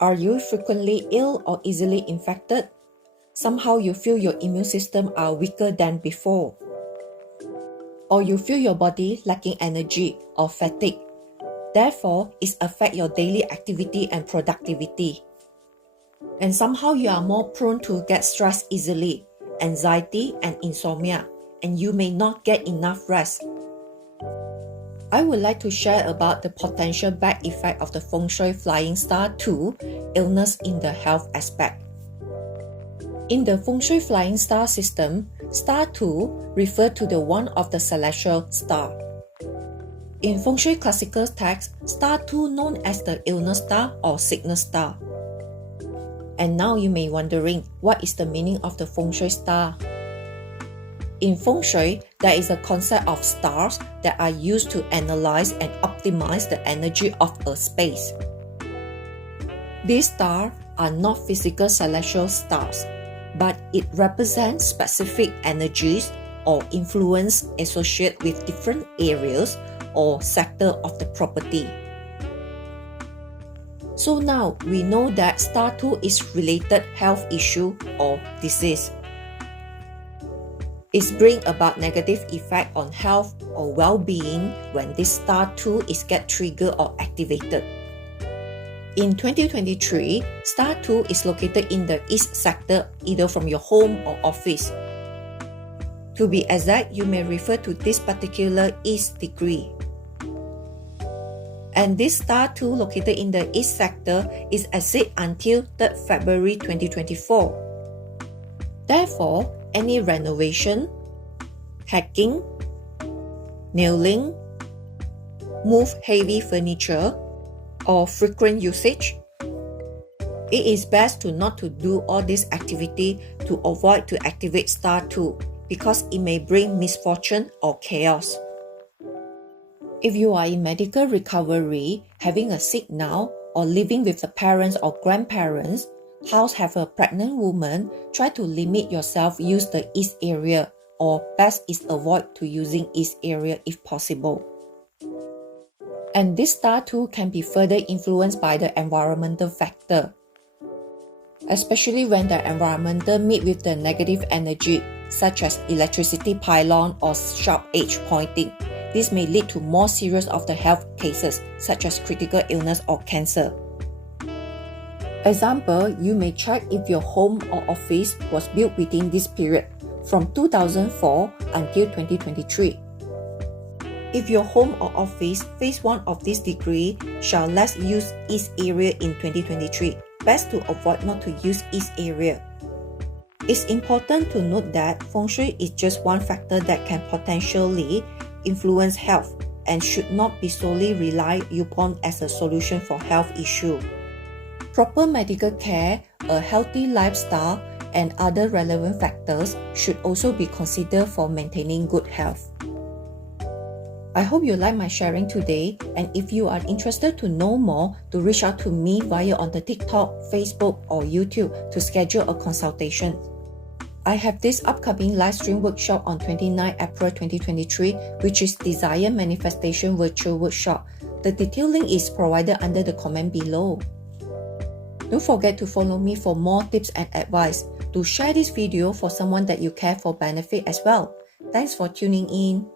Are you frequently ill or easily infected? Somehow you feel your immune system are weaker than before. Or you feel your body lacking energy or fatigue. Therefore, it affects your daily activity and productivity. And somehow you are more prone to get stressed easily, anxiety and insomnia, and you may not get enough rest. I would like to share about the potential bad effect of the Feng Shui Flying Star 2 illness in the health aspect. In the Feng Shui Flying Star system, Star 2 refers to the one of the celestial star. In Feng Shui classical text, Star 2 known as the illness star or sickness star. And now you may wondering, what is the meaning of the Feng Shui star? In Feng Shui, there is a concept of stars that are used to analyze and optimize the energy of a space. These stars are not physical celestial stars, but it represents specific energies or influence associated with different areas or sector of the property. So now we know that Star 2 is related health issue or disease. It brings about negative effect on health or well-being when this Star 2 is get triggered or activated. In 2023, Star 2 is located in the east sector either from your home or office. To be exact, you may refer to this particular east degree. And this Star 2 located in the east sector is exit until 3rd February 2024. Therefore, any renovation, hacking, nailing, move heavy furniture, or frequent usage, it is best to not to do all this activity to avoid to activate Star 2 because it may bring misfortune or chaos. If you are in medical recovery, having a sick now, or living with the parents or grandparents, house have a pregnant woman, try to limit yourself use the east area, or best is avoid to using east area if possible. And this Star 2 can be further influenced by the environmental factor, especially when the environmental meet with the negative energy, such as electricity pylon or sharp edge pointing. This may lead to more serious of the health cases, such as critical illness or cancer. Example, you may check if your home or office was built within this period, from 2004 until 2023. If your home or office face one of these degree, shall less use east area in 2023. Best to avoid not to use east area. It's important to note that Feng Shui is just one factor that can potentially influence health and should not be solely relied upon as a solution for health issue. Proper medical care, a healthy lifestyle, and other relevant factors should also be considered for maintaining good health. I hope you like my sharing today, and if you are interested to know more, to reach out to me via on the TikTok, Facebook, or YouTube to schedule a consultation. I have this upcoming live stream workshop on 29 April 2023, which is Desire Manifestation Virtual Workshop. The detailed link is provided under the comment below. Don't forget to follow me for more tips and advice. To share this video for someone that you care for benefit as well. Thanks for tuning in.